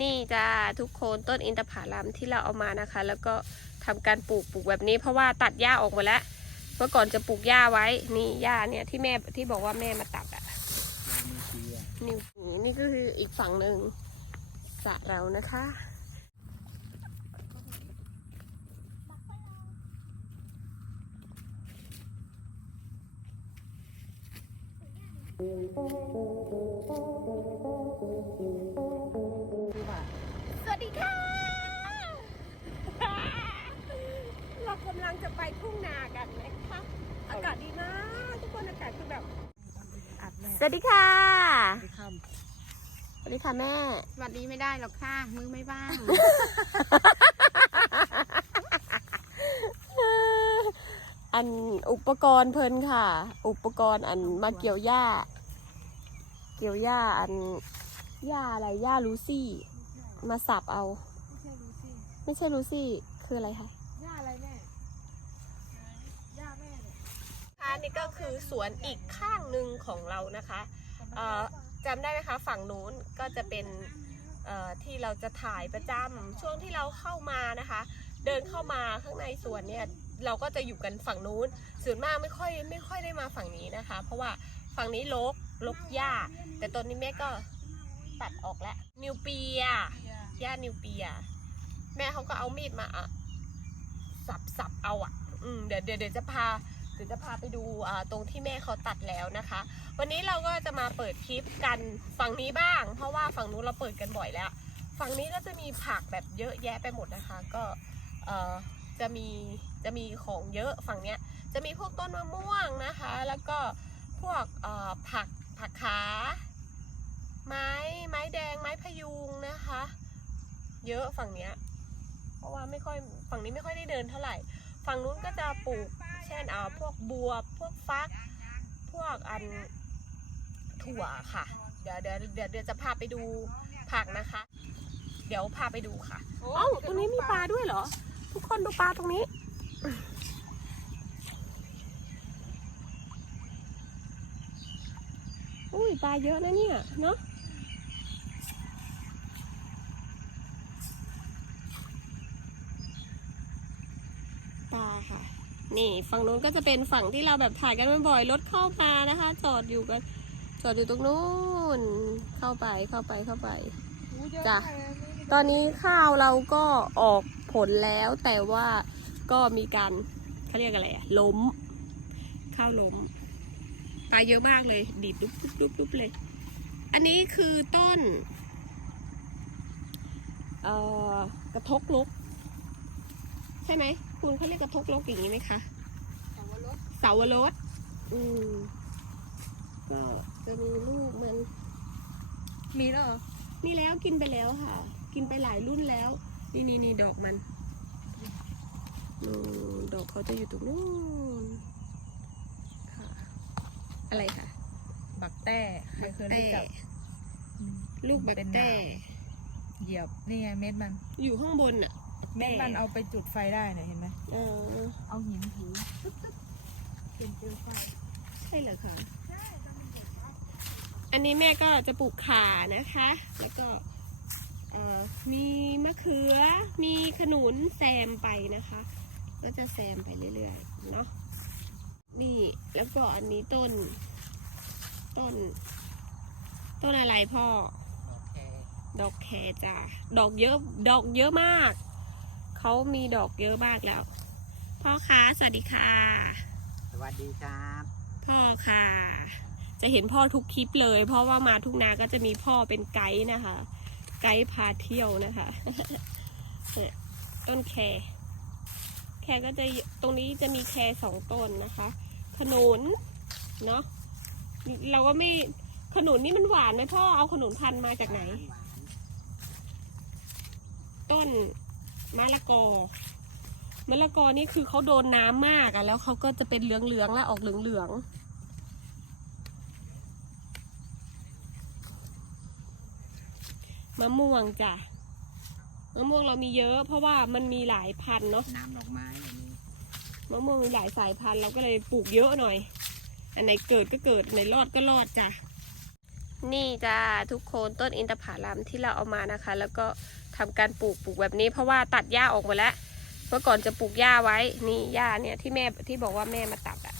นี่จ้าทุกคนต้นอินทผลัมที่เราเอามานะคะ แล้วก็ทำการปลูกปลูกแบบนี้ เพราะว่าตัดหญ้าออกหมดแล้ว เมื่อก่อนจะปลูกหญ้าไว้นี่หญ้าเนี่ยที่แม่ที่บอกว่าแม่มาตัดอะนี่นี่ก็คืออีกฝั่งหนึ่งสระเรานะคะ สวัสดีค่ะ เรากำลังจะไปทุ่งนากันนะคะ อากาศดีมากทุกคนอากาศคือแบบอัดแม่สวัสดีค่ะที่ค่สวัสดีค่ะแม่ สวัสดีไม่ได้หรอกค่ะ มือไม่บ้าง อันอุปกรณ์เพลินค่ะ อุปกรณ์อันมาเกี่ยวหญ้า เกี่ยวหญ้าอันหญ้าอะไรหญ้าลูซี่ มาสับเอา ไม่ใช่รู้สิไม่ใช่ลูซี่คืออะไรคะ ย่าอะไรแม่ย่าแม่เนี่ยค่ะนี่ก็คือสวนอีกข้างหนึ่งของเรานะคะเอ่อจำได้ไหมคะฝั่งนู้นก็จะเป็นเอ่อที่เราจะถ่ายประจำช่วงที่เราเข้ามานะคะ เดินเข้ามาข้างในสวนเนี่ย เราก็จะอยู่กันฝั่งนู้นส่วนมากไม่ค่อยไม่ค่อยได้มาฝั่งนี้นะคะ เพราะว่าฝั่งนี้ลกลกหญ้า แต่ตอนนี้แม่ก็ตัดออกแล้วนิวเปียหญ้านิวเปีย แม่เขาก็เอามีดมาอะสับสับเอาอะอืมเดี๋ยวเดี๋ยวเดี๋ยวจะพาเดี๋ยวจะพาไปดูอ่าตรงที่แม่เขาตัดแล้วนะคะ วันนี้เราก็จะมาเปิดคลิปกันฝั่งนี้บ้าง เพราะว่าฝั่งนู้นเราเปิดกันบ่อยแล้ว ฝั่งนี้ก็จะมีผักแบบเยอะแยะไปหมดนะคะ ก็เอ่อ จะมีจะมีของเยอะฝั่งเนี้ยจะมีพวกต้นมะม่วงนะคะ แล้วก็พวกผักผักขา ไม้ไม้แดงไม้พยุงนะคะ เยอะฝั่งเนี้ยเพราะว่าไม่ค่อยฝั่งนี้ไม่ค่อยได้เดินเท่าไหร่ ฝั่งนู้นก็จะปลูกเช่นอ่าพวกบัวพวกฟัก พวกอันถั่วค่ะ เดี๋ยวเดี๋ยวเดี๋ยวเดี๋ยวจะพาไปดูผักนะคะ เดี๋ยวพาไปดูค่ะเอ้าตรงนี้มีปลาด้วยเหรอ ทุกคนดูปลาตรงนี้ อุ้ยปลาเยอะนะเนี่ยเนาะปลาค่ะ นี่ฝั่งนู้นก็จะเป็นฝั่งที่เราแบบถ่ายกันบ่อยๆรถเข้ามานะคะ จอดอยู่กัน จอดอยู่ตรงนู้นเข้าไปเข้าไปเข้าไปจ้ะตอนนี้ข้าวเราก็ออก ผลแล้วแต่ว่าก็มีการเขาเรียกอะไรอะล้ม ข้าวล้มปลาเยอะมากเลย ดีดดุ๊บดุ๊บดุ๊บดุ๊บเลย อันนี้คือต้นเอ่อกระทกลก ใช่ไหมคุณเขาเรียกกระทกลกอย่างนี้ไหมคะแต่ว่ารถเสาวรสอืมก็จะมีลูกมัน มีแล้วเหรอมีแล้วกินไปแล้วค่ะ กินไปหลายรุ่นแล้ว นี่นี่นี่ดอกมันนู่นดอกเขาจะอยู่ตรงนู้นค่ะ อะไรคะบักแต้ใครเคยรู้จักลูกบักเป็นหแต้นามเหยียบนี่ไงเม็ดมัน อยู่ข้างบนอะเม็ดมันเอาไปจุดไฟได้เนี่ยเห็นไหมเออเอาหินถูเป็นเปลวไฟใช่เหรอคะอันนี้แม่ก็จะปลูกข่านะคะ แล้วก็เอ่อ มีมะเขือ มีขนุนแซมไปนะคะ ก็จะแซมไปเรื่อยๆ เนาะ นี่แล้วก็อันนี้ต้น ต้น ต้นอะไรพ่อ ดอกแครจ้ะดอกเยอะ ดอกเยอะมาก เขามีดอกเยอะมากแล้ว พ่อคะสวัสดีค่ะ สวัสดีครับ พ่อค่ะ จะเห็นพ่อทุกคลิปเลย เพราะว่ามาทุกนาก็จะมีพ่อเป็นไกด์นะคะ ไกด์พาเที่ยวนะคะเนี่ยต้นแครแครก็จะตรงนี้จะมีแครสองต้นนะคะขนุนเนาะเราก็ไม่ขนุนนี่มันหวานไหมพ่อเอาขนุนพันธุ์มาจากไหนหวานต้นมะละกอมะละกอนี่คือเขาโดนน้ำมากอะแล้วเขาก็จะเป็นเหลืองๆแล้วออกเหลืองๆ มะม่วงจ้ะมะม่วงเรามีเยอะ เพราะว่ามันมีหลายพันธุ์เนาะน้ำดอกไม้อย่างนี้มะม่วงมีหลายสายพันธุ์เราก็เลยปลูกเยอะหน่อย อันไหนเกิดก็เกิดอันไหนรอดก็รอดจ้ะนี่จ้าทุกคนต้นอินทผลัมที่เราเอามานะคะ แล้วก็ทำการปลูกปลูกแบบนี้ เพราะว่าตัดหญ้าออกหมดแล้วเมื่อก่อนจะปลูกหญ้าไว้นี่หญ้าเนี่ยที่แม่ที่บอกว่าแม่มาตัดอะ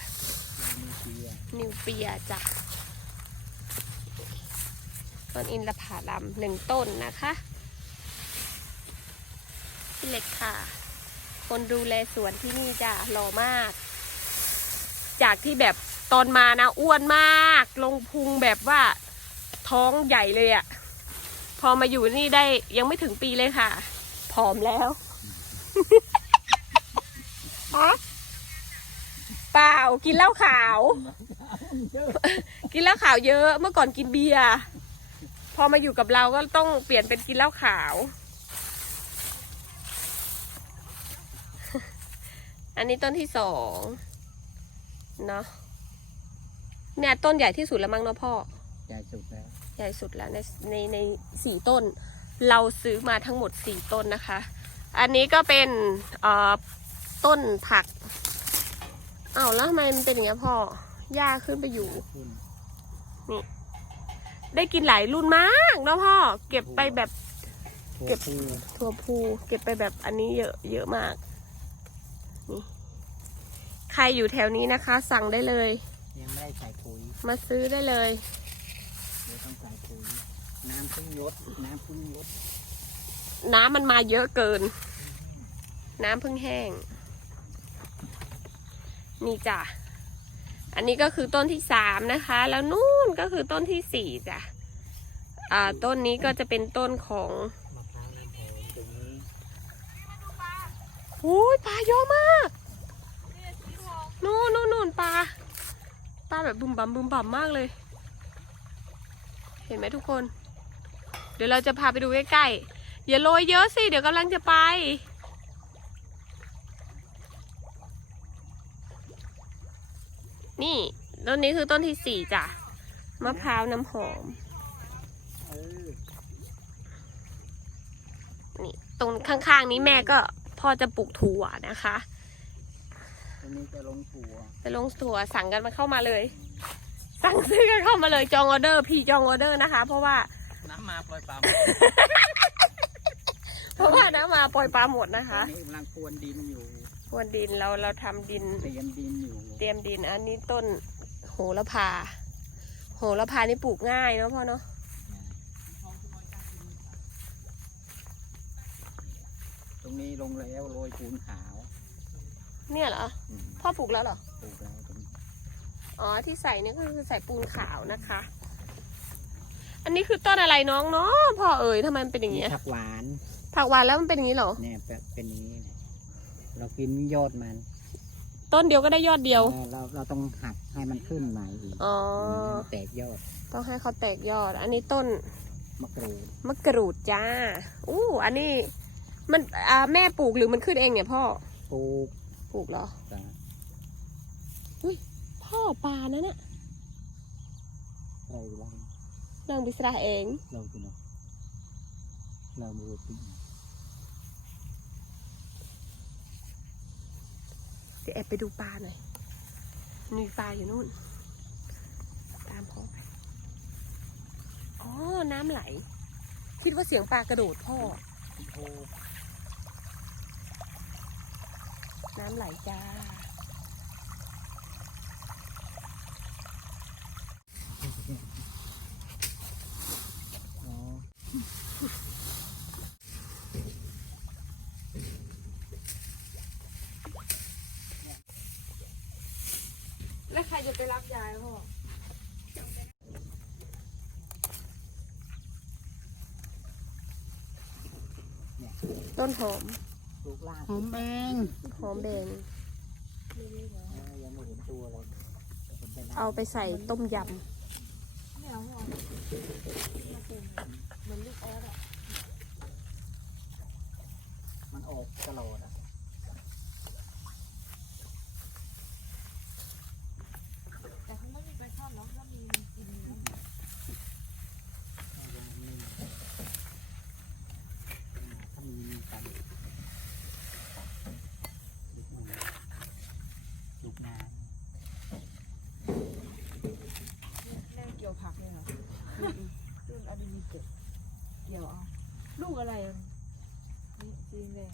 ยังมีเกียร์นิวเปียจ้ะ ต้นอินทผลัมหนึ่งต้นนะคะพี่เล็กค่ะ คนดูแลสวนที่นี่จ้ะหล่อมาก จากที่แบบตอนมานะอ้วนมาก ลงพุงแบบว่าท้องใหญ่เลยอะพอมาอยู่นี่ได้ยังไม่ถึงปีเลยค่ะ ผอมแล้วฮะเปล่ากินเหล้าขาว กินเหล้าขาวเยอะเมื่อก่อนกินเบียร์ พอมาอยู่กับเราก็ต้องเปลี่ยนเป็นกินเหล้าขาว อันนี้ต้นที่สองเนาะเนี่ยต้นใหญ่ที่สุดแล้วมั้งเนาะพ่อ ใหญ่สุดแล้ว ใหญ่สุดแล้วในในในสี่ต้น เราซื้อมาทั้งหมดสี่ต้นนะคะ อันนี้ก็เป็นเอ่อต้นผักอ้าวแล้วทำไมมันเป็นอย่างเงี้ยพ่อหญ้าขึ้นไปอยู่ขึ้น ได้กินหลายรุ่นมากเนาะพ่อ เก็บไปแบบทั่วเก็บผู้ถั่วพูเก็บไปแบบอันนี้เยอะเยอะมากนี่ใครอยู่แถวนี้นะคะ สั่งได้เลย ยังไม่ได้ใส่ปุ๋ยมาซื้อได้เลย เดี๋ยวต้องใส่ปุ๋ยน้ำเพึ่งลดน้ำเพึ่งลดน้ำมันมาเยอะเกิน น้ำเพิ่งแห้ง นี่จ้ะ อันนี้ก็คือต้นที่สามนะคะ แล้วนู่นก็คือต้นที่สี่จ้ะอ่าต้นนี้ก็จะเป็นต้นของมะพร้าวน้ำหอมตรงนี้โอ้ยปลาเยอะมากนู่นนู่นนู่นปลาปลาแบบบุมบัมบุมบัมมากเลย เห็นไหมทุกคน เดี๋ยวเราจะพาไปดูใกล้ๆอย่าโรยเยอะสิ เดี๋ยวกำลังจะไป นี่ ต้นนี้คือต้นที่สี่จ้ะ มะพร้าวน้ำหอมเออนี่ตรงข้างๆนี้แม่ก็พ่อจะปลูกถั่วนะคะตรงนี้จะลงถั่วไปลงถั่วสั่งกันมาเข้ามาเลย สั่งซื้อกันเข้ามาเลยจองออเดอร์พี่จองออเดอร์นะคะ เพราะว่าน้ำมาปล่อยปลาเพราะว่าน้ำมาปล่อยปลาหมดนะคะตอนนี้กำลังพรวนดินอยู่พร วนดินเราเราทำดิน เตรียมดินอยู่เตรียมดินอันนี้ต้นโหระพา โหระพานี่ปลูกง่ายเนาะพ่อเนาะตรงนี้ลงแล้วโรยปูนขาวเนี่ยเหรออืมพ่อปลูกแล้วเหรอ ปลูกแล้วตรงนี้อ๋อที่ใส่เนี่ยก็คือใส่ปูนขาวนะคะ อันนี้คือต้นอะไรน้องเนาะพ่อเอ๋ยทำไมมันเป็นอย่างเงี้ยผักหวานผักหวานแล้วมันเป็นอย่างนี้เหรอ เนี่ยเป็นเป็นอย่างนี้นะ เรากินยอดมันต้นเดียวก็ได้ยอดเดียวเออเราเราต้องหักให้มันขึ้นใหม่อีกอ๋อมให้มันแตกยอดต้องให้เขาแตกยอด อันนี้ต้นมะกรูดมะกรูดจ้า อู้ อันนี้ มันอ่าแม่ปลูกหรือมันขึ้นเองเนี่ยพ่อ ปลูกปลูกเหรอ จ้ะพ่อปลานั่นน่ะเราเรานางบิสราเอง เรากินเนาะเราดูสิเดี๋ ยวแอบไปดูปลาหน่อยมีปลาอยู่นู่น ตามพ่อไปอ๋อ น้ำไหล คิดว่าเสียงปลากระโดดพ่อโอ้น้ำไหลจ้า อ๋อ แล้วใครจะไปรับยายพ่อต้นหอมปลูกล่างหอมแบงหอมแดงเออยังไม่เห็นตัวเลยแต่ผมล่งเอาไปใส่ต้มยไม่เอาพ่อมาเป็นเหมือนลูกออสอะมันออกตลอดอะ เดี๋ยวเอาลูกอะไรนี่จริงเลย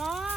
นมอ